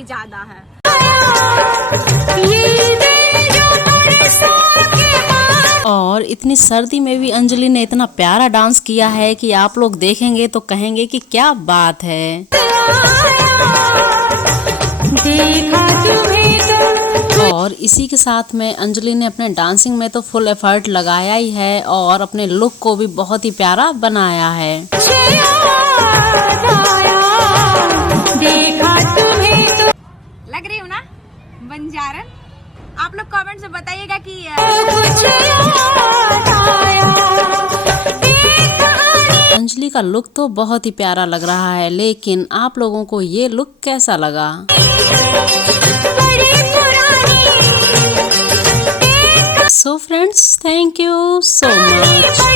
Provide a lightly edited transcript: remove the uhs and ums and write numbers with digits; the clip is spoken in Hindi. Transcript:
ही ज्यादा है। और इतनी सर्दी में भी अंजलि ने इतना प्यारा डांस किया है कि आप लोग देखेंगे तो कहेंगे कि क्या बात है। और इसी के साथ में अंजलि ने अपने डांसिंग में तो फुल एफर्ट लगाया ही है और अपने लुक को भी बहुत ही प्यारा बनाया है। लग रही हूँ ना बंजारन? आप लोग कमेंट में बताइएगा कि अंजलि का लुक तो बहुत ही प्यारा लग रहा है, लेकिन आप लोगों को ये लुक कैसा लगा? So friends, thank you so much.